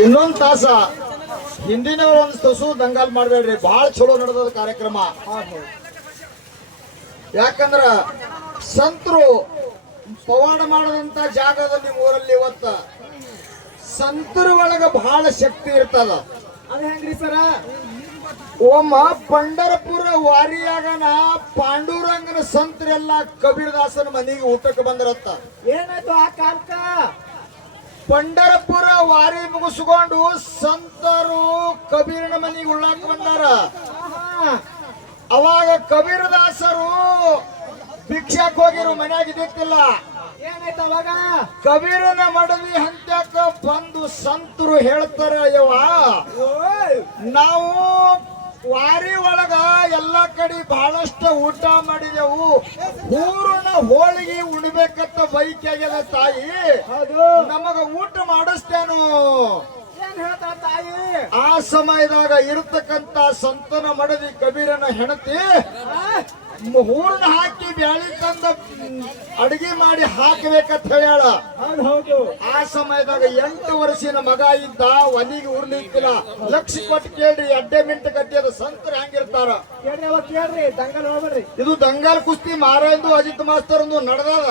ಇನ್ನೊಂದು ತಾಸ ಹಿಂದಿನ ಒಂದು ತುಸು ದಂಗಾಲ್ ಮಾಡಬೇಡ್ರಿ. ಬಹಳ ಚಲೋ ನಡೆದ ಕಾರ್ಯಕ್ರಮ. ಯಾಕಂದ್ರ ಸಂತರು ಪವಾಡ ಮಾಡದಂತ ಜಾಗದಲ್ಲಿ ಊರಲ್ಲಿ ಇವತ್ತ ಸಂತರ ಒಳಗ ಬಹಳ ಶಕ್ತಿ ಇರ್ತದ. ಅದ ಹೆಂಗ್ರಿ ಸರ? ಒಮ್ಮ ಪಂಡರಪುರ ವಾರಿಯಾಗನ ಪಾಂಡುರಂಗನ ಸಂತರೆಲ್ಲ ಕಬೀರದಾಸನ ಮನೆಗೆ ಊಟಕ್ಕೆ ಬಂದರತ್ತ. ಏನಾಯ್ತು ಆ ಕಾಲಕ್ಕ? ಪಂಡರಪುರ ವಾರಿ ಮುಗಿಸ್ಕೊಂಡು ಸಂತರು ಕಬೀರನ ಮನೆಗೆ ಉಳ್ಳಾಕ ಬಂದಾರ. ಅವಾಗ ಕಬೀರದಾಸರು ಭಿಕ್ಷಾಕ್ ಹೋಗಿರು, ಮನ್ಯಾಗ ಇದ್ದಿಲ್ಲ. ಏನಾಯ್ತು ಅವಾಗ? ಕಬೀರನ ಮಡವಿ ಹಂತ್ಯಾಕ ಬಂದು ಸಂತರು ಹೇಳ್ತಾರ, ಯವ್ವ ನಾವು ವಾರಿ ಒಳಗ ಎಲ್ಲ ಕಡೆ ಬಹಳಷ್ಟು ಊಟ ಮಾಡಿದೆವು, ಪೂರ್ಣ ಹೋಳಿಗೆ ಉಣ್ಬೇಕಂತ ಬೈಕ್ ಆಗ್ಯದ ತಾಯಿ, ನಮಗ ಊಟ ಮಾಡಿಸ್ತೇನು. ಏನ್ ಹೇಳ್ತಾ ತಾಯಿ? ಆ ಸಮಯದಾಗ ಇರತಕ್ಕಂತ ಸಂತನ ಮಡದಿ ಕಬೀರನ ಹೆಣತಿ ಹೂರ್ಣ ಹಾಕಿ ಬ್ಯಾಳಿ ತಂದ ಅಡಿಗೆ ಮಾಡಿ ಹಾಕಬೇಕಂತ ಹೇಳ್ಯಾಳ. ಹೌದು. ಆ ಸಮಯದಾಗ 8 ವರ್ಷದ ಮಗ ಇದ್ದ, ಒಲಿಗೆ ಉರ್ಲಿಕ್ಕಿಲ್ಲ. ಲಕ್ಷ ಕೊಟ್ಟು ಕೇಳ್ರಿ, ಅಡ್ಡೆ ಮಿಂಟ್ ಕಟ್ಟಿಯದ ಸಂತರು ಹೆಂಗಿರ್ತಾರ ಕೇಳ್ರಿ. ಅವಾಗ ಕೇಳ್ರಿ, ದಂಗಲ್ ಹೋಗ್ಬೇಡ್ರಿ. ಇದು ದಂಗಾಲ್ ಕುಸ್ತಿ ಮಾರೆಂದು ಅಜಿತ್ ಮಾಸ್ತರ್ ನಡೆದದ.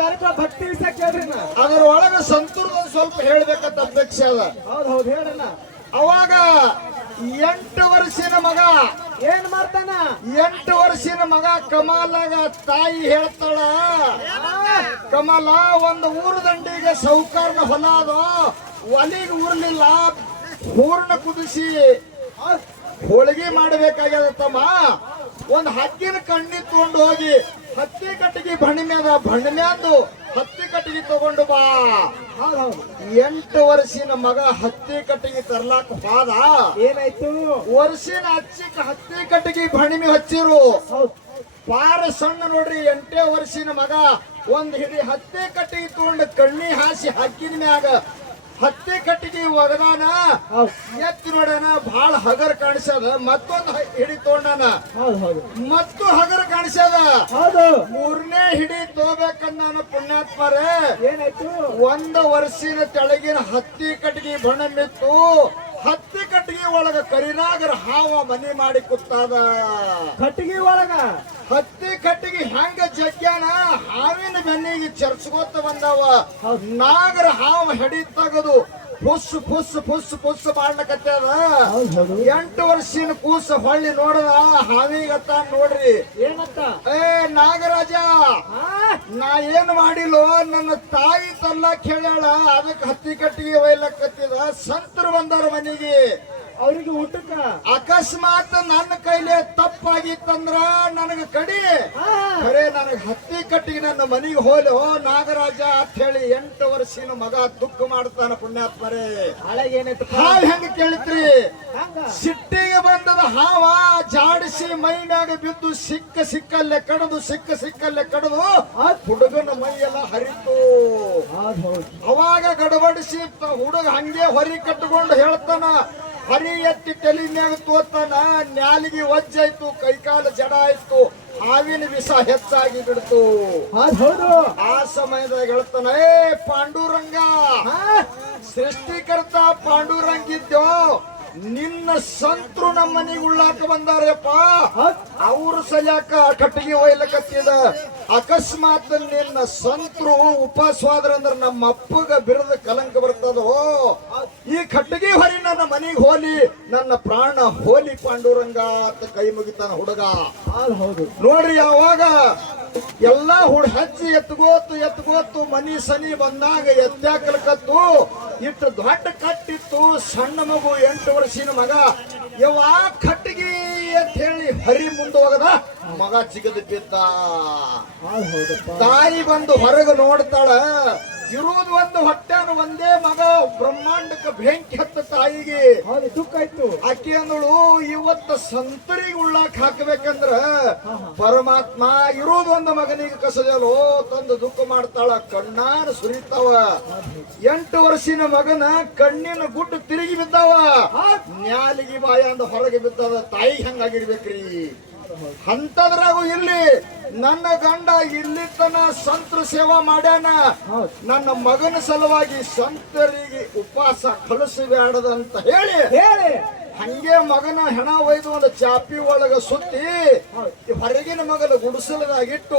ಬೇರೆ ಭಕ್ತಿ ವಿಷಯ ಕೇಳ್ರಿ. ಅದರೊಳಗ ಸಂತೂರ್ದ ಸ್ವಲ್ಪ ಹೇಳ್ಬೇಕಂತ ಅಪೇಕ್ಷೆ ಅದ. ಹೌದು ಹೇಳಣ್ಣ. ಅವಾಗ 8 ವರ್ಷದ ಮಗ ಏನ್ ಮಾಡ್ತಾನ? 8 ವರ್ಷದ ಮಗ ಕಮಲಾಗ ತಾಯಿ ಹೇಳ್ತಾಳ, ಕಮಲ ಒಂದು ಊರ ದಂಡಿಗೆ ಸೌಕಾರನ ಹೊಲ ಅದು, ಒಲಿಗೆ ಉರ್ಲಿಲ್ಲ, ಹೂರ್ಣ ಕುದಿಸಿ ಹೋಳಿಗೆ ಮಾಡಬೇಕಾಗ್ಯದ ತಮ್ಮ. ಒಂದು ಹಕ್ಕಿನ ಕಣ್ಣಿ ತಗೊಂಡು ಹೋಗಿ ಹತ್ತಿ ಕಟ್ಟಿಗೆ ಬಣಿಮ್ಯಾದ ಬಣಿಮ್ಯಾಂದು ಹತ್ತಿ ಕಟ್ಟಿಗೆ ತಗೊಂಡು ಬಾ. 8 ವರ್ಷದ ಮಗ ಹತ್ತಿ ಕಟ್ಟಿಗೆ ತರ್ಲಾಕ ಹೋದ. ಏನಾಯ್ತು? ವರ್ಷಿನ ಹಚ್ಚಿಕ ಹತ್ತಿ ಕಟ್ಟಿಗೆ ಬಣಿಮೆ ಹಚ್ಚಿರು. ಪಾರ ಸಣ್ಣ ನೋಡ್ರಿ, 8 ವರ್ಷದ ಮಗ ಒಂದ್ ಹಿಡಿ ಹತ್ತಿ ಕಟ್ಟಿಗೆ ತಗೊಂಡು ಕಣ್ಣಿ ಹಾಸಿ ಹಕ್ಕಿನ ಮ್ಯಾಗ ಹತ್ತಿ ಕಟ್ಟಿಗೆ ಒಗದಾನ. ಎತ್ತಿ ನೋಡಣ, ಬಹಳ ಹಗರ್ ಕಾಣಿಸದ. ಮತ್ತೊಂದು ಹಿಡಿ ತಗೊಂಡಾನ, ಮತ್ತು ಹಗರ್ ಕಾಣಿಸದ. 3ನೇ ಹಿಡಿ ತಗೋಬೇಕಂದ ಪುಣ್ಯಾತ್ಮರೇ. ಏನಾಯ್ತು? 1 ವರ್ಷದ ತೆಳಗಿನ ಹತ್ತಿ ಕಟ್ಟಿಗೆ ಬಣ್ಣ ಮಿತ್ತು. ಹತ್ತಿ ಕಟ್ಟಿಗೆ ಒಳಗ ಕರಿನಾಗರ ಹಾವ ಮನಿ ಮಾಡಿ ಕೂತಾದ. ಕಟ್ಟಿಗೆ ಒಳಗ ಹತ್ತಿ ಕಟ್ಟಿಗೆ ಹೆಂಗ ಜಗ್ಯಾನ ಹಾವಿನ ಬೆನ್ನಿಗೆ ಚರ್ಚ್ಕೋತ ಬಂದವ. ನಾಗರ ಹಾವ ಹೆಡಿ ತಗದು ಪುಸ್ ಪುಸ್ ಪುಸ್ ಪುಸ್ ಮಾಡ್ಲಕತ್ತದ. 8 ವರ್ಷದ ಕೂಸ ಹೊಳ್ಳಿ ನೋಡದ, ಹಾವಿಗತ್ತ ನೋಡ್ರಿ. ಏನಂತ? ಏ ನಾಗರಾಜ, ನಾ ಏನ್ ಮಾಡಿಲ್ಲೋ, ನನ್ನ ತಾಯಿ ತರ್ಲಾಕ್ ಹೇಳ್ಯಾಳ, ಅದಕ್ಕೆ ಹತ್ತಿ ಕಟ್ಟಿಗೆ ಒಯ್ಲಕತ್ತಿದ. ಸಂತರು ಬಂದಾರ ಮನೆಗೆ, ಅವ್ರಿಗೆ ಊಟಕ್ಕ. ಅಕಸ್ಮಾತ್ ನನ್ನ ಕೈಲಿ ತಪ್ಪಾಗಿತ್ತಂದ್ರ ನನಗ ಕಡಿ, ಖರೆ ನನಗ ಹತ್ತಿ ಕಟ್ಟಿಗೆ ನನ್ನ ಮನೆಗೆ ಹೋಲೋ ನಾಗರಾಜ ಅಂತ ಹೇಳಿ 8 ವರ್ಷದ ಮಗ ದುಃಖ ಮಾಡ್ತಾನ. ಪುಣ್ಯಾತ್ಮರೇ, ಹಾಳಾಗಿ ಏನಾಯ್ತು? ಹಾವ್ ಹೆಂಗ ಕೇಳಿತ್ರಿ? ಸಿಟ್ಟಿಗೆ ಬಂದದ ಹಾವ ಜಾಡಿಸಿ ಮೈ ಮ್ಯಾಗ ಬಿದ್ದು ಸಿಕ್ಕಲ್ಲೇ ಕಡದು ಸಿಕ್ಕಲ್ಲೇ ಕಡದು ಹುಡುಗನ ಮೈಯೆಲ್ಲ ಹರಿತು. ಅವಾಗ ಗಡಬಡಿಸಿ ಹುಡುಗ ಹಂಗೆ ಹೊರಿ ಕಟ್ಟಿಕೊಂಡು ಹೇಳ್ತಾನ, ಹರಿ ಎತ್ತಿ ತಲೆ ಮ್ಯಾಗ ತೋತಾನ, ನ್ಯಾಲಿಗೆ ಒಜ್ಜಾಯ್ತು, ಕೈಕಾಲ ಜಡ ಆಯ್ತು, ಹಾವಿನ ವಿಷ ಹೆಚ್ಚಾಗಿ ಬಿಡ್ತು. ಆ ಸಮಯದಾಗ ಹೇಳ್ತಾನ, ಏ ಪಾಂಡುರಂಗ, ಸೃಷ್ಟಿಕರ್ತ ಪಾಂಡುರಂಗಿದ್ದೋ, ನಿನ್ನ ಸಂತರು ನಮ್ಮ ಮನೆಗೆ ಉಳ್ಳಾಕ ಬಂದಾರಪ್ಪ, ಅವ್ರ ಸಲ್ಯಾಕ ಕಟ್ಟಿಗೆ ಒಯ್ಲಕತ್ತಿದ. ಅಕಸ್ಮಾತ್ ನಿನ್ನ ಸಂತರು ಉಪವಾಸವಾದ್ರಂದ್ರ ನಮ್ಮ ಅಪ್ಪಗ ಬಿರದ ಕಲಂಕ ಬರ್ತದೋ. ಈ ಕಟ್ಟಿಗೆ ಹೊರಿ ನನ್ನ ಮನೆಗೆ ಹೋಲಿ, ನನ್ನ ಪ್ರಾಣ ಹೋಲಿ ಪಾಂಡುರಂಗ ಅಂತ ಕೈ ಮುಗಿತಾನ ಹುಡುಗ. ನೋಡ್ರಿ, ಅವಾಗ ಎಲ್ಲಾ ಹಚ್ಚಿ ಎತ್ಕೋತು ಮನಿ ಸನಿ ಬಂದಾಗ ಎತ್ತಾಕಲ್ಕತ್ತು. ಇಟ್ಟು ದೊಡ್ಡ ಕಟ್ಟಿತ್ತು, ಸಣ್ಣ ಮಗು 8 ವರ್ಷದ ಮಗ. ಯವ್ವ ಕಟ್ಟಿಗೆ ಅಂತ ಹೇಳಿ ಹರಿ ಮುಂದೆ ಹೋಗದ, ಮಗ ಜಿಗದ ಬಿದ್ದ. ತಾಯಿ ಬಂದು ಹೊರಗೆ ನೋಡ್ತಾಳ, ಇರುವುದು ಒಂದು ಹೊಟ್ಟೆನ ಒಂದೇ ಮಗ, ಬ್ರಹ್ಮಾಂಡಕ್ಕೆ ಬೆಂಕಿ ಹತ್ತ ತಾಯಿಗೆ ದುಃಖ ಆಯ್ತು. ಆಕೆ ಅಂದಳು, ಇವತ್ತ ಸಂತರಿಗೆ ಉಳ್ಳಾಕ್ ಹಾಕಬೇಕಂದ್ರ ಪರಮಾತ್ಮ ಇರುವುದು ಒಂದು ಮಗನಿಗೆ ಕಸದಲ್ಲೋ ತಂದು ದುಃಖ ಮಾಡ್ತಾಳ. ಕಣ್ಣಾನ ಸುರಿತಾವ. 8 ವರ್ಷದ ಮಗನ ಕಣ್ಣಿನ ಗುಡ್ಡು ತಿರುಗಿ ಬಿದ್ದಾವ, ನ್ಯಾಲಿಗೆ ಬಾಯ ಅಂದ ಹೊರಗೆ ಬಿದ್ದದ. ತಾಯಿ ಹಂಗಾಗಿರ್ಬೇಕ್ರಿ. ಅಂತದ್ರಾಗು ಇಲ್ಲಿ ನನ್ನ ಗಂಡ ಇಲ್ಲಿ ತನ ಸಂತರ ಸೇವಾ ಮಾಡ್ಯಾನ. ಹೌದು. ನನ್ನ ಮಗನ ಸಲುವಾಗಿ ಸಂತರಿಗೆ ಉಪವಾಸ ಕಳಿಸಬೇಡದಂತ ಹೇಳಿ ಹೇಳಿ ಹಂಗೆ ಮಗನ ಹೆಣ ಒಯ್ದು ಒಂದು ಚಾಪಿ ಒಳಗ ಸುತ್ತಿ ಈ ಹೊರಗಿನ ಮಗನ ಗುಡಿಸಲದಾಗಿಟ್ಟು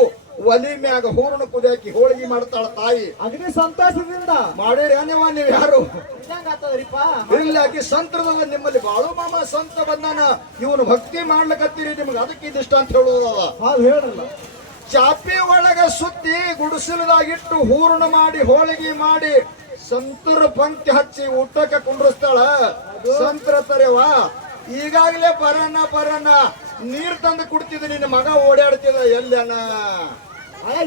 ಒಲಿ ಮ್ಯಾಗ ಹೂರ್ಣ ಕುದಿಯಾಕಿ ಹೋಳಿಗೆ ಮಾಡ್ತಾಳ ತಾಯಿ. ಅಗ್ನಿ ಸಂತೋಷದಿಂದ ಮಾಡಿರಿ ಅನಿವ ನೀವ್ ಯಾರು ಹೆಂಗಾಗ್ತದ್ರಿಪ್ಪ? ಇಲ್ಲ ಆಕಿ ಸಂತರದ ನಿಮ್ಮಲ್ಲಿ ಬಾಳು ಮಾಮ ಸಂತ ಬಂದಾನ, ಇವನು ಭಕ್ತಿ ಮಾಡ್ಲಕತ್ತೀರಿ, ನಿಮ್ಗೆ ಅದಕ್ಕೆ ಇದಿಷ್ಟ ಅಂತ ಹೇಳುದವ. ಹೌದು ಹೇಳಲ್ಲ. ಚಾಪಿ ಒಳಗ ಸುತ್ತಿ ಗುಡಿಸಲದಾಗಿಟ್ಟು ಹೂರ್ಣ ಮಾಡಿ ಹೋಳಿಗೆ ಮಾಡಿ ಸಂತರ ಪಂಕ್ತಿ ಹಚ್ಚಿ ಊಟಕ್ಕೆ ಕುಂಡ್ರಸ್ತಾಳ. ಸಂತರ ತರೆವಾ ಈಗಾಗಲೇ ಬರನ ನೀರ್ ತಂದು ಕುಡ್ತಿದ್ದ ನಿನ್ನ ಮಗ ಓಡಾಡ್ತಿದ ಎಲ್ಲನ.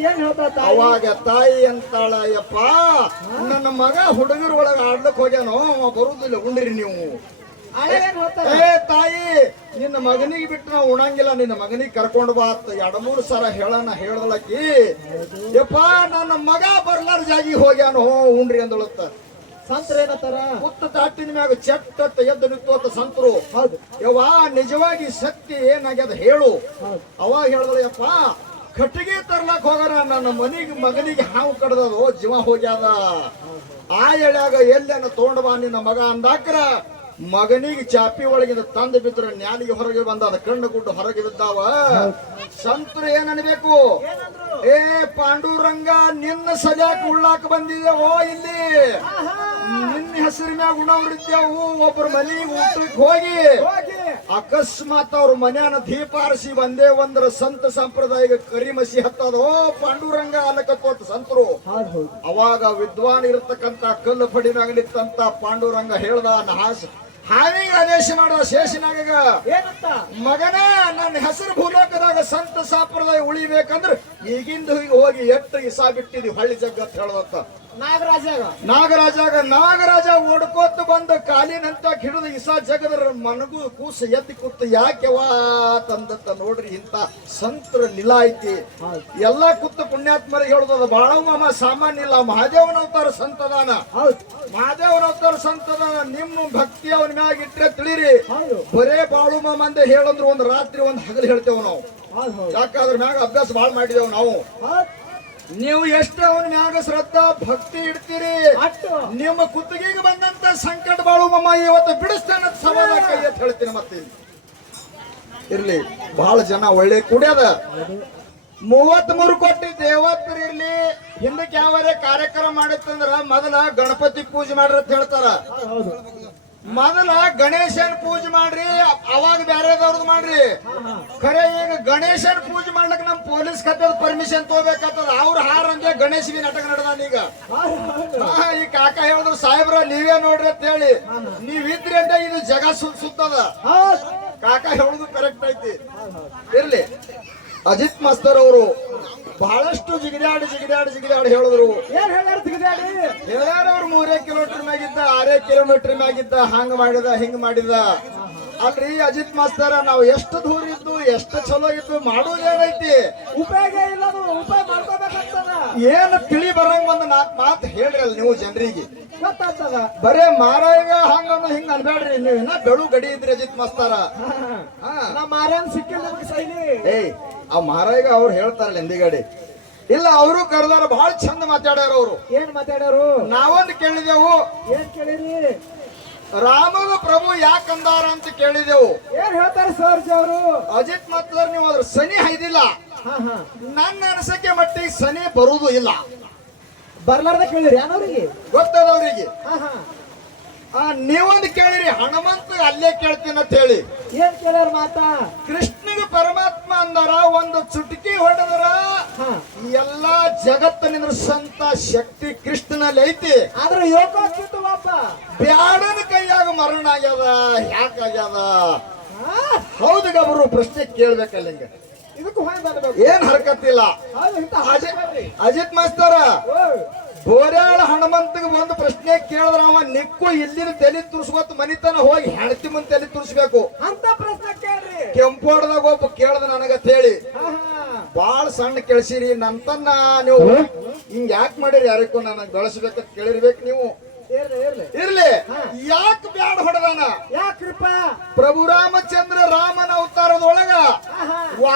ಏನ್ ಹೇಳ್ತಾ ಅವಾಗ ತಾಯಿ ಅಂತಾಳ, ಯಪ್ಪ ನನ್ನ ಮಗ ಹುಡುಗರ ಒಳಗ ಆಡ್ಲಕ್ ಹೋಗ್ಯಾನೋ, ಬರುದಿಲ್ಲ ಉಂಡ್ರಿ ನೀವು. ಏನ್ ಹೇಳ್ತಾರೆ? ಏ ತಾಯಿ ನಿನ್ನ ಮಗನಿಗೆ ಬಿಟ್ಟು ನಾವು ಉಣಂಗಿಲ್ಲ, ನಿನ್ನ ಮಗನಿಗೆ ಕರ್ಕೊಂಡು ಬಾ ಅಂತ 2-3 ಸಲ ಹೇಳ್ದಲಕ್ಕಿ. ಯಪ್ಪ ನನ್ನ ಮಗ ಬರ್ಲಾರ ಜಾಗಿ ಹೋಗ್ಯಾನೋ ಉಂಡ್ರಿ ಅಂದಳತ್ತ. ಸಂತರ ಏನತ್ತಾರ? ಪುತ್ತ ತಾಟಿನ ಮ್ಯಾಗ ಚಟ್ಟ ಎದ್ದು ನಿಂತು ಅಂತ ಸಂತರು. ಹೌದು. ಯವ್ವ ನಿಜವಾಗಿ ಸತ್ಯ ಏನಾಗ್ಯದ ಹೇಳು. ಹೌದು. ಅವಾಗ ಹೇಳ್ದಳ, ಯಪ್ಪ ಕಟ್ಟಿಗೆ ತರ್ಲಾಕ್ ಹೋಗಾರ ನನ್ನ ಮಗನಿಗೆ ಹಾವು ಕಡ್ದದು, ಜೀವ ಹೋಗ್ಯಾದ. ಆ ಎಳ್ಯಾಗ ಎಲ್ಲೇನ ತಗೊಂಡ್ ಬಾ ನಿನ್ನ ಮಗ ಅಂದಾಕ್ರ ಮಗನಿಗೆ ಚಾಪಿ ಒಳಗಿಂದ ತಂದು ಬಿದ್ರ ನ್ಯಾಲಿಗೆ ಹೊರಗೆ ಬಂದ, ಅದ ಕಣ್ಣು ಗುಡ್ಡು ಹೊರಗೆ ಬಿದ್ದಾವ. ಸಂತರು ಏನ್ ಅನ್ಬೇಕು? ಏ ಪಾಂಡುರಂಗ ನಿನ್ನ ಸಲ್ಯಾಕ ಉಳ್ಳಾಕ ಬಂದಿದ್ದೇವೋ, ಇಲ್ಲಿ ನಿನ್ನ ಹೆಸರು ಮ್ಯಾಗ ಉಣವ್ರಿದ್ದೇವು. ಒಬ್ಬರ ಮನೆಗೆ ಊಟಕ್ಕೆ ಹೋಗಿ ಅಕಸ್ಮಾತ್ ಅವ್ರ ಮನ್ಯಾನ ದೀಪ ಆರಿಸಿ ಬಂದೇ ಒಂದ್ರ ಸಂತ ಸಂಪ್ರದಾಯ ಕರಿಮಸಿ ಹತ್ತದೋ ಪಾಂಡುರಂಗ ಅಲ್ಲಕತ್ತೋತ್ ಸಂತರು. ಅವಾಗ ವಿದ್ವಾನ್ ಇರತಕ್ಕಂತ ಕಲ್ಲು ಪಡಿನಾಗ ನಿಂತಂತ ಪಾಂಡುರಂಗ ಹೇಳ್ದ, ಹಾವಿಗೆ ಆದೇಶ ಮಾಡುವ ಶೇಷನಾಗ, ಏನಂತ? ಮಗನ ನನ್ನ ಹೆಸರು ಭೂಲೋಕದಾಗ ಸಂತ ಸಂಪ್ರದಾಯ ಉಳಿಬೇಕಂದ್ರ ಈಗಿಂದ ಹೋಗಿ ಎಟ್ಟು ಇಸಾ ಬಿಟ್ಟಿದಿ ಹಳ್ಳಿ ಜಗ್ಗತ್ ಹೇಳದತ್ತ. ನಾಗರಾಜ ಓಡ್ಕೋತ ಬಂದ ಕಾಲಿನಂತ ಹಿಡಿದು ಇಸಾ ಜಗದ್ರ ಮನಗು ಕೂಸ ಎತ್ತಿ ಕೂತು ಯಾಕೆವಾ ತಂದತ್ತ. ನೋಡ್ರಿ ಇಂತ ಸಂತರ ನಿಲ ಐತಿ. ಎಲ್ಲಾ ಕುತ್ತು ಪುಣ್ಯಾತ್ಮರ ಹೇಳುದ ಬಾಳ ಮಾಮ ಸಾಮಾನ್ಯ ಇಲ್ಲ. ಮಹಾದೇವನವತಾರ ಸಂತದಾನ, ಮಹಾದೇವನವತಾರ ಸಂತದಾನ. ನಿಮ್ಮ ಭಕ್ತಿ ಅವನ ಮ್ಯಾಗ ಇಟ್ರೆ ತಿಳಿರಿ. ಬರೇ ಬಾಳು ಮಾಮ ಅಂತ ಹೇಳಂದ್ರು ಒಂದ್ ರಾತ್ರಿ ಒಂದ್ ಹಗಲು ಹೇಳ್ತೇವ್ ನಾವು. ಯಾಕಾದ್ರ ಮ್ಯಾಗ ಅಭ್ಯಾಸ ಬಾಳ್ ಮಾಡಿದೇವ್ ನಾವು. ನೀವು ಎಷ್ಟು ಅವನ ಮ್ಯಾಗ ಶ್ರದ್ಧಾ ಭಕ್ತಿ ಇಡ್ತೀರಿ, ನಿಮ್ಮ ಕುತ್ತಿಗೆಗೆ ಬಂದಂತ ಸಂಕಟ ಬಾಳು ಮಮ್ಮ ಇವತ್ತು ಬಿಡಿಸ್ತಾನ ಸವಾಲ ಕೈ ಅಂತ ಹೇಳ್ತೀನಿ. ಮತ್ತೆ ಇರ್ಲಿ ಬಹಳ ಜನ ಒಳ್ಳೆ ಕುಡಿಯದ 33 ಕೋಟಿ ದೇವತರು ಇರ್ಲಿ. ಹಿಂದಕ್ಕೆ ಯಾವರೇ ಕಾರ್ಯಕ್ರಮ ಮಾಡಿತ್ತಂದ್ರ ಮೊದಲ ಗಣಪತಿ ಪೂಜೆ ಮಾಡ್ರಿ ಅಂತ ಹೇಳ್ತಾರ. ಮೊದಲ ಗಣೇಶನ್ ಪೂಜೆ ಮಾಡ್ರಿ, ಅವಾಗ ಬ್ಯಾರೆದವ್ರದ್ದು ಮಾಡ್ರಿ. ಖರೆ ಈಗ ಗಣೇಶನ್ ಪೂಜೆ ಮಾಡ್ಲಕ್ ನಮ್ ಪೊಲೀಸ್ ಖಾತೆ ಪರ್ಮಿಷನ್ ತಗೋಬೇಕಾಗ್ತದ. ಅವ್ರ ಹಾರ ಅಂದ್ರೆ ಗಣೇಶಿಗೆ ನಾಟಕ ನಡೆದಾನ ಈಗ. ಈ ಕಾಕ ಹೇಳಿದ್ರು, ಸಾಹೇಬ್ರ ನೀವೇ ನೋಡ್ರಿ ಅಂತ ಹೇಳಿ. ನೀವಿದ್ರಿ ಅಂತ ಇದು ಜಗ ಸುತ್ತದ. ಕಾಕ ಹೇಳುದು ಕರೆಕ್ಟ್ ಐತಿ. ಇರ್ಲಿ, ಅಜಿತ್ ಮಾಸ್ತರ್ ಅವರು ಬಹಳಷ್ಟು ಜಿಗಿದಾಡಿ ಹೇಳಿದ್ರು. ಹೇಳ್ಯಾರ ಅವ್ರು 3 ಕಿಲೋಮೀಟರ್ ಮ್ಯಾಗಿದ್ದ, 6 ಕಿಲೋಮೀಟರ್ ಮ್ಯಾಗಿದ್ದ, ಹಂಗ ಮಾಡಿದ ಹಿಂಗ ಮಾಡಿದ. ಅಲ್ರಿ ಅಜಿತ್ ಮಾಸ್ತರ, ನಾವು ಎಷ್ಟು ದೂರ ಇದ್ದು ಎಷ್ಟು ಚಲೋ ಇದ್ದು ಮಾಡೋದೇನೈತಿ? ಉಪಯೋಗ ಇಲ್ಲ, ಉಪಯೋಗ ಮಾಡ್ಕೋಬೇಕಾಗ್ತದ. ಏನ್ ತಿಳಿ ಬರಂಗ ಒಂದು 4 ಮಾತು ಹೇಳ್ರಿ ಅಲ್ಲ ನೀವು ಜನರಿಗೆ. ಬರೇ ಮಾರಾಯ ಹಂಗ ಹಿಂಗ ಅನ್ಬೇಡ್ರಿ. ನೀವು ಇನ್ನ ಬೆಳು ಗಡಿ ಇದ್ರಿ ಅಜಿತ್ ಮಾಸ್ತರ. ಮಾರಾಯನ್ ಸಿಕ್ಕಿಲ್ಲ ಶೈಲಿ. ಏಯ್ ಆ ಮಾರಾಯ ಅವ್ರು ಹೇಳ್ತಾರಲ್ಲ ಹಿಂದಿಗಡಿ. ಇಲ್ಲ ಅವರು ಕರೆದಾರ, ಬಹಳ ಚಂದ ಮಾತಾಡ್ಯಾರ ಅವರು. ಏನ್ ಮಾತಾಡ್ಯಾರು? ನಾವೊಂದು ಕೇಳಿದೆವು. ಏನ್ ಕೇಳಿರಿ? ರಾಮನ ಪ್ರಭು ಯಾಕಂದಾರ ಅಂತ ಕೇಳಿದೆವು. ಏನ್ ಹೇಳ್ತಾರೆ ಸರ್ಜಿ ಅವರು? ಅಜಿತ್ ಮಾತ್ರ ನೀವು ಅದ್ರ ಸನಿ ಹೈದಿಲ್ಲ. ನನ್ನ ಅನಸಕ್ಕೆ ಮಟ್ಟಿಗೆ ಸನಿ ಬರುವುದು ಇಲ್ಲ. ಬರ್ಲಾರ್ದ ಕೇಳಿರಿ ಏನವ್ರಿಗೆ? ಗೊತ್ತದವ್ರಿಗೆ. ನೀವೊಂದು ಕೇಳಿರಿ, ಹನುಮಂತ ಅಲ್ಲೇ ಕೇಳ್ತೀನಿ ಅಂತ ಹೇಳಿ. ಏನ್ ಕೇಳ್ಯಾರ ಮಾತಾ? ಕೃಷ್ಣಗೆ ಪರಮಾತ್ಮ ಅಂದಾರ, ಒಂದು ಚುಟಕಿ ಹೊಡೆದರ ಎಲ್ಲಾ ಜಗತ್ತಿನ ಸಂತ ಶಕ್ತಿ ಕೃಷ್ಣನಲ್ಲಿ ಐತಿ. ಆದ್ರೆ ಯೋಗಾಗ್ತಿತ್ತು ಬಾಪ. ಬ್ಯಾಡನ ಕೈಯಾಗ ಮರಣ ಆಗ್ಯದ, ಯಾಕಾಗ್ಯದ? ಹೌದು ಗಬ್ರು, ಪ್ರಶ್ನೆ ಕೇಳ್ಬೇಕಲ್ಲ ಹಿಂಗ. ಇದಕ್ಕೂ ಏನ್ ಹರಕತ್ತಿಲ್ಲ. ಅಜಿತ್ ಮಾಸ್ತರ ಬೋರ್ಯಾಳ ಹನುಮಂತಗ ಒಂದು ಪ್ರಶ್ನೆ ಕೇಳಿದ್ರ ಅವ ನಿಕ್ಕು ಇಲ್ಲಿನ ತಲೆ ತುರ್ಸ್ಕೊತ್ ಮನಿತನ ಹೋಗಿ ಹೆಣತಿ ಮುಂದೆ ತಲೆ ತುರ್ಸ್ಬೇಕು ಅಂತ ಪ್ರಶ್ನೆ ಕೇಳ್ರಿ. ಕೆಂಪೋಡ್ದಾಗ ಒಬ್ಬ ಕೇಳ್ದ ನನಗತ್ ಹೇಳಿ, ಬಾಳ ಸಣ್ಣ ಕೇಳಿಸಿರಿ ನಂತನ್ನ ನೀವು ಹಿಂಗ್ ಯಾಕೆ ಮಾಡಿರಿ, ಯಾರಿಗೂ ನನಗ್ ಬೆಳೆಸ್ಬೇಕಂತ ಕೇಳಿರ್ಬೇಕು ನೀವು. ಇರ್ಲಿ, ಯಾಕೆ ಬ್ಯಾಡ ಹೊಡೆದಾನ? ಯಾಕ್ರಿಪ್ಪ? ಪ್ರಭು ರಾಮಚಂದ್ರ ರಾಮನ ಅವತಾರದೊಳಗ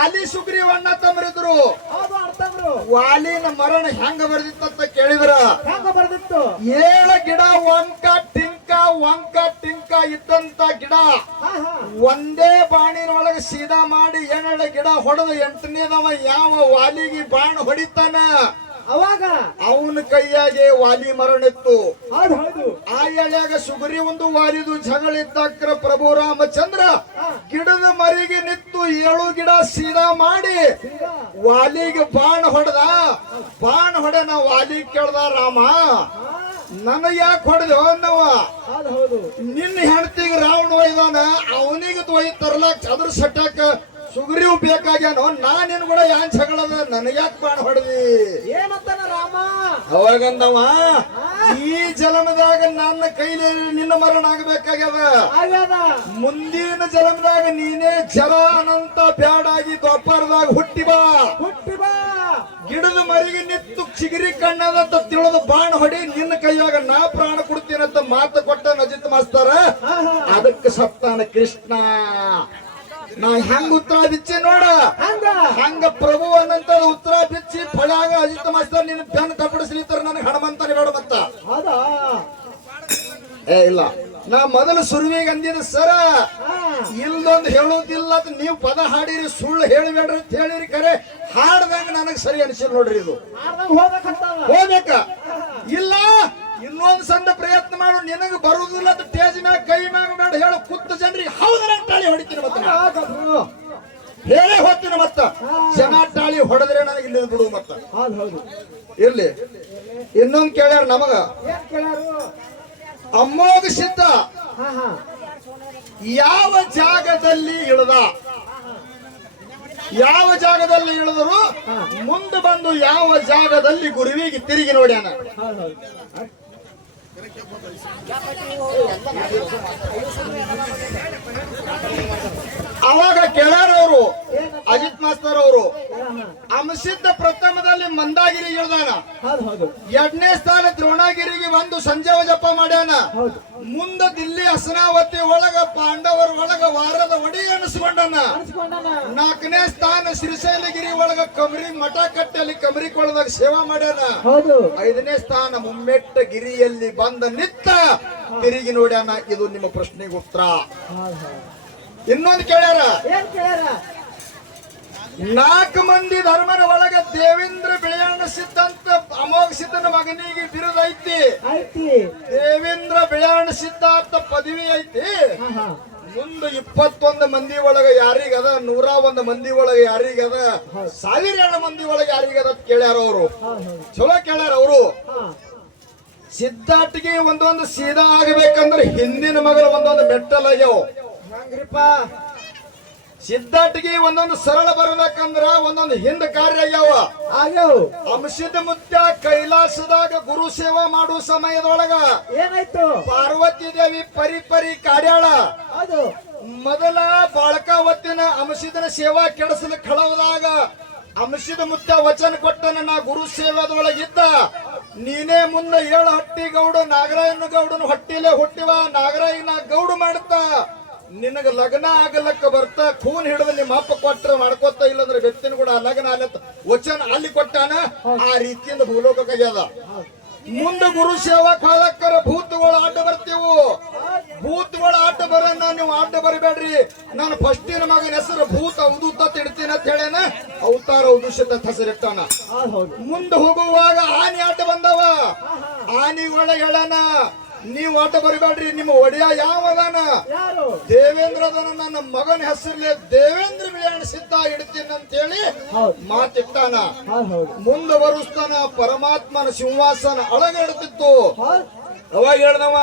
ವಾಲಿ ಸುಗ್ರೀವ ಅಣ್ಣ ತಮ್ಮರಿದ್ರು. ಹೌದು ಅರ್ಥವ್ರು. ವಾಲಿನ ಮರಣ ಹೆಂಗ ಬರ್ದಿತ್ತಂತ ಕೇಳಿದ್ರ ಹೆಂಗ ಬರ್ದಿತ್ತು? 7 ಗಿಡ ವಂಕ ಟಿಂಕ ಇದ್ದಂತ ಗಿಡ ಹಾ ಹಾ ಒಂದೇ ಬಾಣಿನೊಳಗೆ ಸೀದಾ ಮಾಡಿ 7 ಗಿಡ ಹೊಡೆದ 8ನೇದವ ಯಾವ ವಾಲಿಗೆ ಬಾಣ ಹೊಡಿತಾನ ಅವಾಗ ಅವನ ಕೈಯಾಗೆ ವಾಲಿ ಮರಣಿತ್ತು. ಹೌದು ಹೌದು. ಆ ಎಳೆಯಾಗ ಸುಗ್ರಿ ಒಂದು ವಾಲಿದು ಜಗಳ ಇದ್ದಕ್ರ ಪ್ರಭು ರಾಮಚಂದ್ರ ಗಿಡದ ಮರಿಗೆ ನಿತ್ತು 7 ಗಿಡ ಸೀದಾ ಮಾಡಿ ಸೀದಾ ವಾಲಿಗೆ ಬಾಣ ಹೊಡೆನ ವಾಲಿ ಕೇಳ್ದ ರಾಮ ನನ್ನ ಯಾಕೆ ಹೊಡೆದ ಅನ್ನವ ಹೌದು ಹೌದು. ನಿನ್ನ ಹೆಂಡತಿಗೆ ರಾವಣ ಒಯ್ದಾನ ಅವನಿಗೆ ಒಯ್ ತರ್ಲಾಕ್ ಅದ್ರ ಸಟ್ಯಾಕ ಸುಗ್ರೀವ್ ಬೇಕಾಗ್ಯಾನೋ ನಾನೇನು ಕೂಡ ಯಾನ್ ಜಗಳದ ನನಗ್ಯಾಕೆ ಬಾಣ ಹೊಡೆದಿ ಏನಂತಾನ ರಾಮ? ಅವಾಗಂದವ ಈ ಜನ್ಮದಾಗ ನನ್ನ ಕೈಲಿ ನಿನ್ನ ಮರಣ ಆಗ್ಬೇಕಾಗ್ಯದ, ಆಗ್ಯಾದ. ಮುಂದಿನ ಜನ್ಮದಾಗ ನೀನೇ ಜಲ ಅನಂತ ಬ್ಯಾಡಾಗಿ ದ್ವಾಪರದಾಗ ಹುಟ್ಟಿ ಬಾ ಗಿಡದ ಮರಿಗೆ ನಿತ್ತು ಚಿಗಿರಿ ಕಣ್ಣದಂತ ತಿಳಿದು ಬಾಣ ಹೊಡಿ ನಿನ್ನ ಕೈಯಾಗ ನಾ ಪ್ರಾಣ ಕೊಡ್ತೀನಂತ ಮಾತು ಕೊಟ್ಟ ಅಜಿತ್ ಮಾಸ್ತರ. ಅದಕ್ಕೆ ಸಪ್ತಾನ ಕೃಷ್ಣ ನಾ ಹೆಂಗ ಉತ್ತರ ಬಿಚ್ಚಿ ನೋಡ ಹಂಗ ಪ್ರಭು ಅನ್ನಂತ ಉತ್ತರ ಬಿಚ್ಚಿ ಫಳ್ಯಾಗ ಅಜಿತ್ ಮಾಸ್ತರ್ ನಿನ್ನ ಬೆನ್ ಕಪ್ಪಡಿಸ್ಲಿತ್ತಾರ ನನಗೆ ಹಣಮಂತಾನೆ ಬೇಡ ಮತ್ತ ಹೌದಾ? ಇಲ್ಲ ನಾ ಮೊದಲು ಸುರುವಿಗೆ ಅಂದಿದ ಸರ ಇಲ್ದೊಂದು ಹೇಳೋದಿಲ್ಲ ಅಂತ ನೀವು ಪದ ಹಾಡಿರಿ ಸುಳ್ಳು ಹೇಳಿಬೇಡ್ರಿ ಅಂತ ಹೇಳಿರಿ ಕರೆ ಹಾಡ್ದಂಗ ನನಗ್ ಸರಿ ಅನಿಸಿಲ್ಲ ನೋಡ್ರಿ. ಇದು ಹೋಗ್ಬೇಕ ಇಲ್ಲ ಇನ್ನೊಂದು ಸಣ್ಣ ಪ್ರಯತ್ನ ಮಾಡು ನಿನಗೆ ಬರುದಿಲ್ಲ ಅಂತ ಟೇಜ್ ಮ್ಯಾಗ ಕೈ ಮ್ಯಾಗ ಬೇಡ ಹೇಳು ಕುತ್ತ ಜನರಿಗೆ ಹೌದರ ಟಾಳಿ ಹೊಡಿತೀನಿ ಮತ್ತೆ ಹೇಳೇ ಹೋಗ್ತೀನಿ ಮತ್ತ ಜನ ಟಾಳಿ ಹೊಡೆದ್ರೆ ನನಗೆ ಇಲ್ಲಿ ಬಿಡು ಮತ್ತ ಇರ್ಲಿ. ಇನ್ನೊಂದು ಕೇಳ್ಯಾರ ನಮಗ ಅಮೋಘ ಸಿದ್ಧ ಯಾವ ಜಾಗದಲ್ಲಿ ಇಳಿದರು ಮುಂದೆ ಬಂದು ಯಾವ ಜಾಗದಲ್ಲಿ ಗುರುವಿಗೆ ತಿರುಗಿ ನೋಡ್ಯಾನ. ಅವಾಗ ಕೇಳ್ಯಾರ ಅವರು ಅಜಿತ್ ಮಾಸ್ತರ್ ಅವರು ಅಂಶಿದ್ದ ಪ್ರಥಮದಲ್ಲಿ ಮಂದಾಗಿರಿ ಇಳ್ದಾನ, 2ನೇ ಸ್ಥಾನ ದ್ರೋಣಗಿರಿಗೆ ಒಂದು ಸಂಜೀವ ಜಪ ಮಾಡ್ಯಾನ, ಮುಂದ ದಿಲ್ಲಿ ಹಸನಾವತಿ ಒಳಗ ಪಾಂಡವರ ಒಳಗ ವಾರದ ಒಡಿ ಅನಿಸ್ಕೊಂಡನ, 4ನೇ ಸ್ಥಾನ ಶ್ರೀಶೈಲಗಿರಿ ಒಳಗ ಕಮರಿ ಮಠ ಕಟ್ಟಲ್ಲಿ ಕಮರಿ ಕೊಳದಾಗ ಸೇವಾ ಮಾಡ್ಯಾನ, 5ನೇ ಸ್ಥಾನ ಮುಮ್ಮೆಟ್ಟ ಗಿರಿಯಲ್ಲಿ ಬಂದ ನಿತ್ತ ತಿರುಗಿ ನೋಡ್ಯಾನ. ಇದು ನಿಮ್ಮ ಪ್ರಶ್ನೆಗೆ ಉತ್ತರ. ಇನ್ನೊಂದು ಕೇಳ್ಯಾರ 4 ಮಂದಿ ಧರ್ಮನ ಒಳಗ ದೇವೇಂದ್ರ ಬಿಳಿಯಣ್ಣ ಸಿದ್ಧಾಂತ ಅಮೋಘ ಸಿದ್ಧನ ಮಗನಿಗೆ ಬಿರುದು ಐತಿ, ದೇವೇಂದ್ರ ಬಿಳಿಯಣ್ಣ ಸಿದ್ಧಾಂತ ಪದವಿ ಐತಿ. ಮುಂದೆ 21 ಮಂದಿ ಒಳಗ ಯಾರಿಗದ, 101 ಮಂದಿ ಒಳಗ ಯಾರಿಗದ, 1000 ಮಂದಿ ಒಳಗ ಯಾರಿಗದ ಕೇಳ್ಯಾರ ಅವರು. ಚಲೋ ಕೇಳ್ಯಾರ ಅವರು. ಸಿದ್ಧಾಟಿಗೆ ಒಂದೊಂದು ಸೀದಾ ಆಗಬೇಕಂದ್ರೆ ಹಿಂದಿನ ಮಗಲು ಒಂದೊಂದು ಬೆಟ್ಟಲಾಗ್ಯಾವ. ಸಿದ್ಧಾಟಿಗೆ ಒಂದೊಂದು ಸರಳ ಬರ್ಬೇಕಂದ್ರ ಒಂದೊಂದು ಹಿಂದ ಕಾರ್ಯ ಆಗ್ಯಾವ. ಅಂಶದ ಮುತ್ಯ ಕೈಲಾಸದಾಗ ಗುರು ಸೇವಾ ಮಾಡುವ ಸಮಯದೊಳಗ ಏನಾಯ್ತು? ಪಾರ್ವತಿ ದೇವಿ ಪರಿ ಕಾಡ್ಯಾಳ. ಮೊದಲ ಬಾಳಕಾವತ್ತಿನ ಅಂಶದನ ಸೇವಾ ಕೆಡಿಸಲು ಕಳವದಾಗ ಅಂಶದ ಮುತ್ಯ ವಚನ ಕೊಟ್ಟನ, ನಾ ಗುರು ಸೇವಾದೊಳಗಿದ್ದ ನೀನೇ ಮುಂದೆ 7 ಹಟ್ಟಿ ಗೌಡ ನಾಗರಾಯನ ಗೌಡನ ಹೊಟ್ಟಿಲೆ ಹುಟ್ಟಿವ ನಾಗರಾಯನ ಗೌಡ ಮಾಡುತ್ತಾ ನಿನಗ ಲಗ್ನ ಆಗಲಕ್ಕ ಬರ್ತಾ ಖೂನ್ ಹಿಡಿದು ನಿಮ್ಮ ಅಪ್ಪ ಕೊಟ್ರ ಮಾಡ್ಕೊತ, ಇಲ್ಲಂದ್ರೆ ವ್ಯಕ್ತಿನ ಕೂಡ ಲಗ್ನ ಅಲ್ಲತ್ತ ವಚನ ಅಲ್ಲಿ ಕೊಟ್ಟಾನ. ಆ ರೀತಿಯಿಂದ ಭೂಲೋಕಕ್ಕಾಗ್ಯದ. ಮುಂದೆ ಗುರು ಸೇವಾ ಕಾಲಕ್ಕರ ಭೂತಗಳು ಅಡ್ಡ ಬರ್ತೀವು, ಭೂತಗಳು ಅಡ್ಡ ಬರನ್ನ ನೀವು ಅಡ್ಡ ಬರಬೇಡ್ರಿ. ನಾನು ಫಸ್ಟಿನ ಮಗನ ಹೆಸರು ಭೂತ ಉದುತ ತಿಡ್ತೀನಿ ಅಂತ ಹೇಳೇನ, ಅವತಾರ ಉದುಷಿತ ಹೆಸರಿಟ್ಟಾನ. ಮುಂದೆ ಹೋಗುವಾಗ ಆನೆ ಅಡ್ಡ ಬಂದವ, ಆನಿ ಒಳಗೆ ಹೇಳನ ನೀವು ಅಡ್ಡ ಬರಬೇಡ್ರಿ, ನಿಮ್ಮ ಒಡೆಯ ಯಾವದಾನ? ದೇವೇಂದ್ರದನ. ನನ್ನ ಮಗನ ಹೆಸರಲ್ಲಿ ದೇವೇಂದ್ರ ಬಿಳಿಯಣ್ಣ ಸಿದ್ಧ ಇಡ್ತೀನಿ ಅಂತ ಹೇಳಿ ಮಾತಿಟ್ಟಾನ. ಮುಂದೆ ಬರುಸ್ತಾನ ಪರಮಾತ್ಮನ ಸಿಂಹಾಸನ ಅಳಗಡ್ತಿತ್ತು. ಅವಾಗ ಹೇಳ್ದವ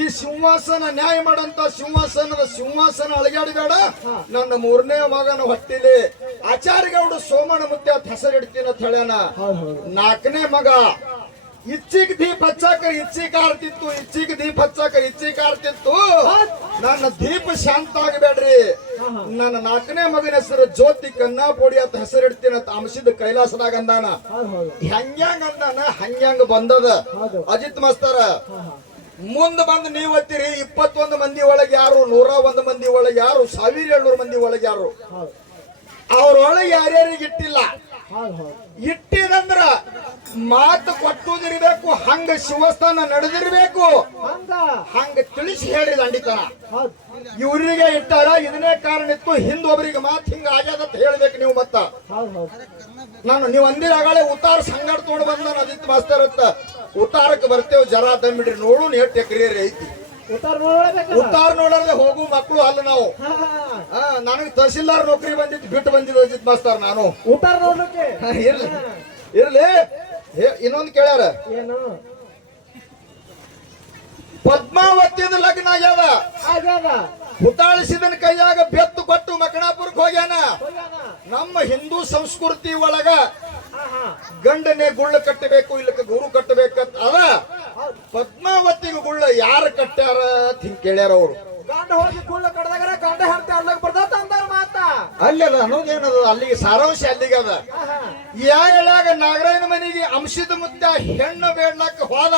ಈ ಸಿಂಹಾಸನ ನ್ಯಾಯ ಮಾಡಂತ ಸಿಂಹಾಸನ ಅಳಗಾಡಬೇಡ, ನನ್ನ 3ನೇ ಮಗನ ಹೊಟ್ಟಿಲಿ ಆಚಾರ್ಯಗೌಡ ಸೋಮಣ್ಣ ಮುತ್ಯ ಹೆಸರಿಡ್ತೀನಿ ಅಂತ ಹೇಳ್ಯಾನ. 4ನೇ ಮಗ ಇಚ್ಚಿಗೆ ದೀಪ ಹಚ್ಚಾಕ ಇಚ್ಚಿಗೆ ಆರ್ತಿತ್ತು. ನನ್ನ ದೀಪ ಶಾಂತ ಆಗಬೇಡ್ರಿ, ನನ್ನ 4ನೇ ಮಗನ ಹೆಸರು ಜ್ಯೋತಿ ಕನ್ನಾಪೋಡಿ ಅಂತ ಹೆಸರಿಡ್ತೀನಿ ಅಂತ ಅಂಶದ ಕೈಲಾಸದಾಗ ಅಂದಾನ. ಹೆಂಗ್ಯಾಂಗ ಅಂದಾನ ಹಂಗ್ಯಾಂಗ ಬಂದದ ಅಜಿತ್ ಮಾಸ್ತರ. ಮುಂದೆ ಬಂದು ನೀವು ಒತ್ತೀರಿ 21 ಮಂದಿ ಒಳಗೆ ಯಾರು, 101 ಮಂದಿ ಒಳಗೆ ಯಾರು, 1700 ಮಂದಿ ಒಳಗೆ ಯಾರು. ಅವ್ರೊಳಗೆ ಯಾರ್ಯಾರಿಗೆ ಇಟ್ಟಿಲ್ಲ. ಹೌದು ಹೌದು ಇಟ್ಟಿದಂದ್ರ ಮಾತು ಕೊಟ್ಟುದಿರ್ಬೇಕು, ಹಂಗ ಶಿವಸ್ಥಾನ ನಡೆದಿರ್ಬೇಕು, ಹಂಗ ಹಂಗ ತಿಳಿಸಿ ಹೇಳಿದ ಅಂಡಿತನ. ಹೌದು ಇವ್ರಿಗೆ ಇಟ್ಟಾರ, ಇದನ್ನೇ ಕಾರಣ ಇತ್ತು. ಹಿಂದೊಬ್ಬರಿಗೆ ಮಾತು ಹಿಂಗ ಆಗ್ಯದ ಅಂತ ಹೇಳ್ಬೇಕು ನೀವು. ಮತ್ತ ಹೌದು ಹೌದು ನೀವು ಅಂದಿರಾಗಲೇ ಉತ್ತಾರ ಸಂಗಡ ತೊಗೊಂಡು ಬಂದ ಅದಿತ್ ಮಾಸ್ತರ್ ಅಂತ. ಉತ್ತಾರಕ್ಕೆ ಬರ್ತೇವೆ, ಜರ ದಮ್ಮಿಡ್ರಿ ನೋಡು ಎಷ್ಟು ಎಕರೆ ಐತಿ. ಉತ್ತರ ನೋಡ್ಬೇಕಲ್ಲ. ಉತ್ತಾರ ನೋಡದೆ ಹೋಗು ಮಕ್ಕಳು ಅಲ್ಲ ನಾವು. ಹಾ, ಹಾ. ನನಗೆ ತಹಸೀಲ್ದಾರ್ ನೌಕರಿ ಬಂದಿತ್ತು, ಬಿಟ್ಟು ಬಂದಿದ್ದು ಅಜಿತ್ ಮಾಸ್ತರ್ ನಾನು. ಉತ್ತರ ನೋಡ್ಲಿಕ್ಕೆ ಇರ್ಲಿ ಇರ್ಲಿ. ಇನ್ನೊಂದು ಕೇಳ್ಯಾರ, ಏನು ಪದ್ಮಾವತಿದ ಲಗ್ನ ಆಗ್ಯಾದ, ಆಗ್ಯಾದ ಹುತಾಳಿಸಿದನ ಕೈಯಾಗ ಬೆತ್ತು ಕೊಟ್ಟು ಮಕಣಾಪುರಕ್ಕೆ ಹೋಗ್ಯಾನ. ಹೋಗ್ಯಾನ. ನಮ್ಮ ಹಿಂದೂ ಸಂಸ್ಕೃತಿ ಒಳಗ ಹಾ, ಹಾ. ಗಂಡನೇ ಗುಳ್ಳ ಕಟ್ಟಬೇಕು, ಇಲ್ಲಕ್ಕೆ ಗುರು ಕಟ್ಟಬೇಕಂತ ಅದ. ಹೌದು. ಪದ್ಮಾವತಿಗೆ ಗುಳ್ಳ ಯಾರು ಕಟ್ಟ್ಯಾರ ಅಂತ ಹಿಂಗ್ ಕೇಳ್ಯಾರ ಅವರು. ಗಂಡ ಹೋಗಿ ಕುಳ್ಳ ಕಡ್ದಾಗರ ಗಂಡ ಹೇಳ್ತಾ ಅರ್ಲಕ್ ಬರ್ತದ ಅಂದಾರ ಮಾತ. ಅಲ್ಲದ ಅನ್ನೋದೇನದ, ಅಲ್ಲಿಗೆ ಸಾರಾಂಶ ಅಲ್ಲಿಗೆ ಅದ. ಹಾ, ಹಾ. ಯಾ ಹೇಳಾಗ ನಾಗರಾಯನ ಮನೆಗೆ ಅಂಶದ ಮುತ್ತ ಹೆಣ್ಣು ಬೇಡ್ಲಕ್ಕ ಹೋದ.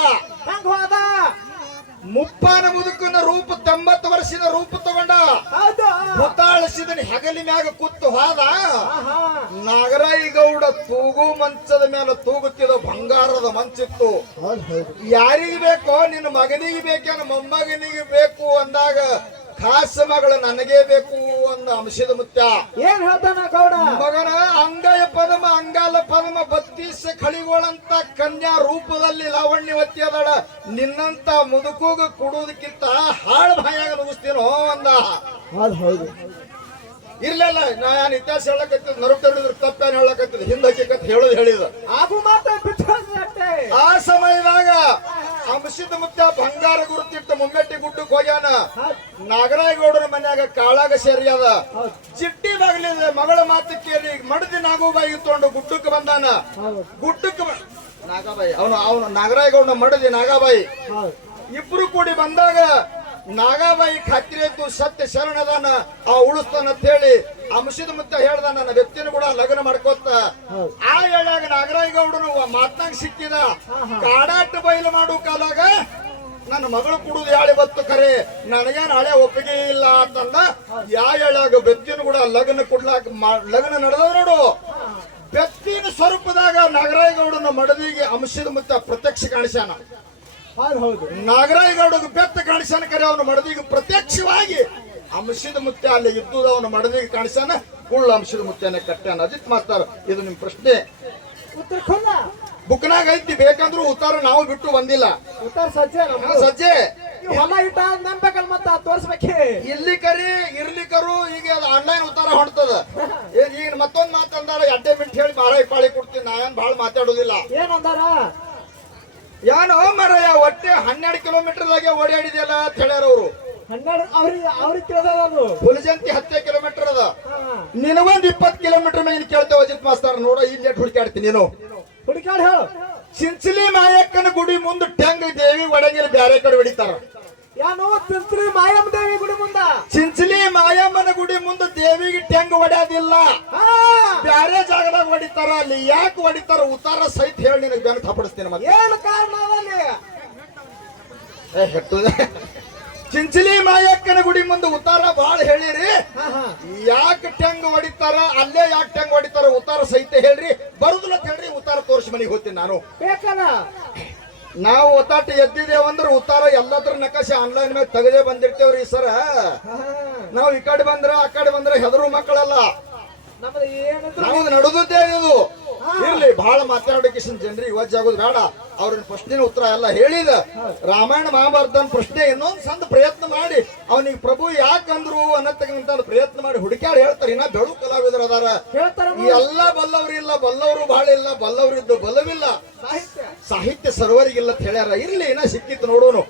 ಹಂಗ ಹೋದ. ಮುಪ್ಪಾನ ಮುದುಕನ ರೂಪ 90 ವರ್ಷದ ರೂಪ ತಗೊಂಡ. ಹೌದು. ಹುತಾಳಿಸಿದನ ಹೆಗಲಿ ಮ್ಯಾಗ ಕೂತು ಹೋದ. ಹಾ, ಹಾ. ನಾಗರಾಯಿ ಗೌಡ ತೂಗು ಮಂಚದ ಮೇಲೆ ತೂಗುತ್ತಿದ್ದ ಬಂಗಾರದ ಮಂಚಿತ್ತು. ಹೌದು ಹೌದು ಯಾರಿಗ ಬೇಕೋ, ನಿನ್ನ ಮಗನಿಗೆ ಬೇಕೇನ ಮೊಮ್ಮಗನಿಗೆ ಬೇಕು ಅಂದಾಗ ಖಾಸ ಮಗಳ ನನಗೇ ಬೇಕು ಅಂದ ಅಂಶದ ಮುತ್ಯ. ಏನ್ ಹೇಳ್ತಾನ ಗೌಡ? ಮಗನ ಅಂಗಯ ಪದಮ ಅಂಗಾಲ ಪದಮ 32 ಖಳಿಗಳಂತ ಕನ್ಯಾ ರೂಪದಲ್ಲಿ ಲಾವಣ್ಯವತಿ ಅದಳ. ನಿನ್ನಂತ ಮುದುಕೂಗ ಕೊಡುವುದಕ್ಕಿಂತ ಹಾಳು ಬಾಯಾಗ ನುಗ್ಗಿಸ್ತೇನೋ ಅಂದ. ಹೌದು ಹೌದು ಇರ್ಲಿಲ್ಲ, ನಾನು ಇತಿಹಾಸ ಹೇಳಕತ್ತಿದ್, ನರುಕಡಿದ್ರು ತಪ್ಪೇನು ಹೇಳಕತ್ತಿದ್, ಹಿಂದಕ್ಕಿಕತ್ ಹೇಳೋದು ಹೇಳಿದ. ಆಗು ಮಾತ ಬಿಟ್ಟು ಅಷ್ಟೇ. ಆ ಸಮಯದಾಗ ಅಂಶದ ಮುತ್ತ ಬಂಗಾರ ಗುರುತಿಟ್ಟು ಮುಮ್ಮೆಟ್ಟಿ ಗುಡ್ಡಕ್ಕೆ ಹೋಗ್ಯಾನ. ನಾಗರಾಯಗೌಡರ ಮನ್ಯಾಗ ಕಾಳಾಗ ಸೇರಿಯಾದ. ಹೌದು ಚಿಟ್ಟಿ ಬಾಗಿಲಿದೆ, ಮಗಳ ಮಾತು ಕೇಳಿ ಮಡದಿ ನಾಗೂಬಾಯಿ ಇತ್ತೊಂಡು ಗುಡ್ಡಕ್ಕೆ ಬಂದಾನ. ಹೌದು ಗುಡ್ಡಕ್ಕೆ ನಾಗಾಬಾಯಿ ಅವನು ನಾಗರಾಯಗೌಡನ ಮಡದಿ ನಾಗಾಬಾಯಿ ಹೌದು ಇಬ್ರು ಕೂಡಿ ಬಂದಾಗ ನಾಗಾಬಾಯಿ ಖಾತ್ರಿ ಆಯ್ತು, ಸತ್ಯ ಶರಣದಾನ ಆ ಉಳಿಸ್ತಾನ ಅಂತ ಹೇಳಿ ಅಂಶದ ಮುತ್ತ ಹೇಳ್ದ, ನನ್ನ ವ್ಯಕ್ತಿನ ಕೂಡ ಲಗ್ನ ಮಾಡ್ಕೋತ. ಹೌದು. ಆ ಹೇಳಾಗ ನಾಗರಾಯಗೌಡನು ಮಾತ್ನಾಗ ಸಿಕ್ಕಿದ. ಕಾಡಾಟ ಬಯಲು ಮಾಡೋ ಕಾಲಾಗ ನನ್ನ ಮಗಳು ಕುಡುದು ಯಾಳೆ ಬತ್ತು ಖರೆ, ನನಗೇನು ಹಳೆ ಒಪ್ಪಿಗೆ ಇಲ್ಲ ಅಂತಂದ. ಯಾ ಹೇಳಾಗ ವ್ಯಕ್ತಿನ ಕೂಡ ಲಗ್ನ ಕೊಡ್ಲಾಕ ಲಗ್ನ ನಡೆದ ನೋಡು. ವ್ಯಕ್ತಿನ ಸ್ವರೂಪದಾಗ ನಾಗರಾಯಗೌಡನ ಮಡದಿಗೆ ಅಂಶದ ಮುತ್ತ ಪ್ರತ್ಯಕ್ಷ ಕಾಣಿಸ್ಯಾನ. ಹೌದು ಹೌದು ನಾಗರಾಯಗೌಡಗೆ ಬೆತ್ತ ಕಾಣಿಸ್ಯಾನ ಕರೆ, ಅವನ ಮಡದಿಗೆ ಪ್ರತ್ಯಕ್ಷವಾಗಿ ಅಂಶದ ಮುತ್ಯ ಅಲ್ಲಿ ಇದ್ದುದ ಅವನ ಮಡದಿಗೆ ಕಾಣಿಸ್ಯಾನ. ಕುಳ್ಳ ಅಂಶದ ಮುತ್ಯನ ಕಟ್ಟ್ಯಾನ. ಅಜಿತ್ ಮಾಸ್ತರ್, ಇದು ನಿಮ್ ಪ್ರಶ್ನೆ ಉತ್ತರ ಖುಲ್ಲ. ಬುಕ್ನಾಗ ಐತಿ, ಬೇಕಂದ್ರೂ ಉತ್ತಾರ ನಾವು ಬಿಟ್ಟು ಬಂದಿಲ್ಲ. ಉತ್ತರ ಸಜ್ಜೆ ಹಾ, ಸಜ್ಜೆ ನೀವು ಹೊಲ ಇಟ್ಟ ನಂಬೇಕಲ್ ಮತ್ತ ತೋರ್ಸ್ಬೇಕಿ. ಇಲ್ಲಿ ಕರಿ ಇರ್ಲಿಕ್ಕರು ಈಗ ಆನ್ಲೈನ್ ಉತ್ತಾರ ಹೊಂಟದ. ಈಗ ಮತ್ತೊಂದ್ ಮಾತಂದಾರ, ಅಡ್ಡೆ ಬಿಟ್ಟು ಹೇಳಿ ಬಾಳ ಪಾಳಿ ಕೊಡ್ತೀನಿ, ನಾವೇನ್ ಬಾಳ ಮಾತಾಡೋದಿಲ್ಲ. ಏನ್ ಅಂದಾರ? ಯಾನೋ ಮರಯ್ಯ, ಒಟ್ಟೆ 12 ಕಿಲೋಮೀಟರ್ದಾಗೆ ಓಡಾಡಿದೆಯಲ್ಲ ಅಂತ ಹೇಳ್ಯಾರ ಅವರು. 12 ಅವ್ರಿಗೆ ತಿಳಿದದ ಅದು. ಹುಲಜಂತಿ 10 ಕಿಲೋಮೀಟರ್ ಅದ. ಹಾ. ನಿನಗೊಂದ್ 20 ಕಿಲೋಮೀಟರ್ ಮೇಲೆ ಕೇಳ್ತೇವೆ ಅಜಿತ್ ಮಾಸ್ತರ್. ನೋಡ ಇಲ್ಲಿ ಹುಡುಕಾಡ್ತೀನಿ ನೀನು. ಹುಡುಕಾಡ್ ಹೇಳು. ಚಿಂಚಲಿ ಮಾಯಕ್ಕನ ಗುಡಿ ಮುಂದೆ ಟ್ಯಾಂಗ್ ದೇವಿ ಒಡಗಿಲ್ ಬ್ಯಾರೆ ಕಡೆ ಹೊಡಿತಾರ. ಯಾನು ತಿಂತ್ರಿ ಮಾಯಮ್ಮ ದೇವಿ ಗುಡಿ ಮುಂದ. ಚಿಂಚಲಿ ಮಾಯಮ್ಮನ ಗುಡಿ ಮುಂದೆ ದೇವಿಗೆ ಟ್ಯಾಂಗ್ ಹೊಡ್ಯಾದಿಲ್ಲ, ಹಾ. ಬ್ಯಾರೆ ಜಾಗದಾಗ ಹೊಡಿತಾರ. ಅಲ್ಲಿ ಯಾಕೆ ಹೊಡಿತಾರ ಉತ್ತಾರ ಸಹಿತ ಹೇಳಿ ನಿನಗೆ ಬೆನ್ ಥಾಪಡಿಸ್ತೀನಿ. ಮತ್ತೆ ಏನ್ ಕಾರಣ ಅದಲ್ಲಿ? ಚಿಂಚಲಿ ಮಾಯಕ್ಕನ ಗುಡಿ ಮುಂದೆ ಉತ್ತಾರ ಬಾಳ ಹೇಳಿರಿ. ಹಾ, ಹಾ. ಯಾಕೆ ಟ್ಯಾಂಗ್ ಹೊಡಿತಾರ, ಅಲ್ಲೇ ಯಾಕೆ ಟ್ಯಾಂಗ್ ಹೊಡಿತಾರ ಉತ್ತಾರ ಸಹಿತ ಹೇಳ್ರಿ. ಬರುದಿಲ್ಲ ಅಂತ ಹೇಳ್ರಿ, ಉತ್ತಾರ ತೋರಿಸಿ ಮನೆಗೆ ಹೋಗ್ತೀನಿ ನಾನು. ಬೇಕಲ್ಲ. ನಾವು ಒತ್ತಾಟ ಎದ್ದಿದ್ದೇವಂದ್ರೆ ಉತ್ತಾರ ಎಲ್ಲದ್ರ ನಕಾಶೆ ಆನ್ಲೈನ್ ಮೇಲೆ ತೆಗೆದೇ ಬಂದಿರ್ತೇವ್ರಿ ಸರ. ನಾವು ಈ ಕಡೆ ಬಂದ್ರ ಆ ಕಡೆ ಬಂದ್ರೆ ಹೆದರು ಮಕ್ಕಳಲ್ಲ, ನಮ್ದು ಏನಿದ್ರು ನಾವು ನಡೆದದ್ದೇ ಇದು. ಇರ್ಲಿ, ಬಹಳ ಮಾತಾಡೋಕೆ ಜನರಿಗೆ ವಜ್ಜ ಆಗೋದು ಬೇಡ. ಅವ್ರನ್ನ ಪ್ರಶ್ನೆನ ಉತ್ತರ ಎಲ್ಲ ಹೇಳಿದ. ರಾಮಾಯಣ ಮಹಾಭಾರತನ ಪ್ರಶ್ನೆ ಇನ್ನೊಂದು ಸಂದ ಪ್ರಯತ್ನ ಮಾಡಿ ಅವನಿಗೆ ಪ್ರಭು ಯಾಕಂದ್ರು ಅನ್ನತಕ್ಕಂತ ಪ್ರಯತ್ನ ಮಾಡಿ ಹುಡುಕ್ಯಾಡಿ ಹೇಳ್ತಾರೆ. ಇನ್ನ ಬೆಳು ಕಲಾವಿದರು ಅದಾರ, ಹೇಳ್ತಾರ. ಎಲ್ಲ ಬಲ್ಲವ್ರು ಇಲ್ಲ, ಬಲ್ಲವರು ಬಹಳ ಇಲ್ಲ, ಬಲ್ಲವರಿದ್ದು ಬಲವಿಲ್ಲ, ಸಾಹಿತ್ಯ ಸಾಹಿತ್ಯ ಸರ್ವರಿಗಿಲ್ಲ ಅಂತ ಹೇಳ್ಯಾರ. ಇರ್ಲಿ, ಇನ್ನ ಸಿಕ್ಕಿತ್ತು ನೋಡೋನು.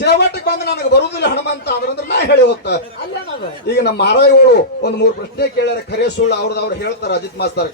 ಸೇವಟಕ್ಕೆ ಬಂದು ನನಗೆ ಬರುದಿಲ್ಲ ಹನುಮಂತ ಅಂದ್ರಂದ್ರೆ ನಾ ಹೇಳಿ ಹೋಗ್ತಾ. ಅಲ್ಲೇನದ? ಈಗ ನಮ್ಮ ಮಹಾರಾಯಗಳು ಒಂದ್ 3 ಪ್ರಶ್ನೆ ಕೇಳ್ಯಾರ, ಖರೆ ಸುಳ್ಳು ಅವ್ರದ್ದು ಅವ್ರು ಹೇಳ್ತಾರ ಅಜಿತ್ ಮಾಸ್ತರ್.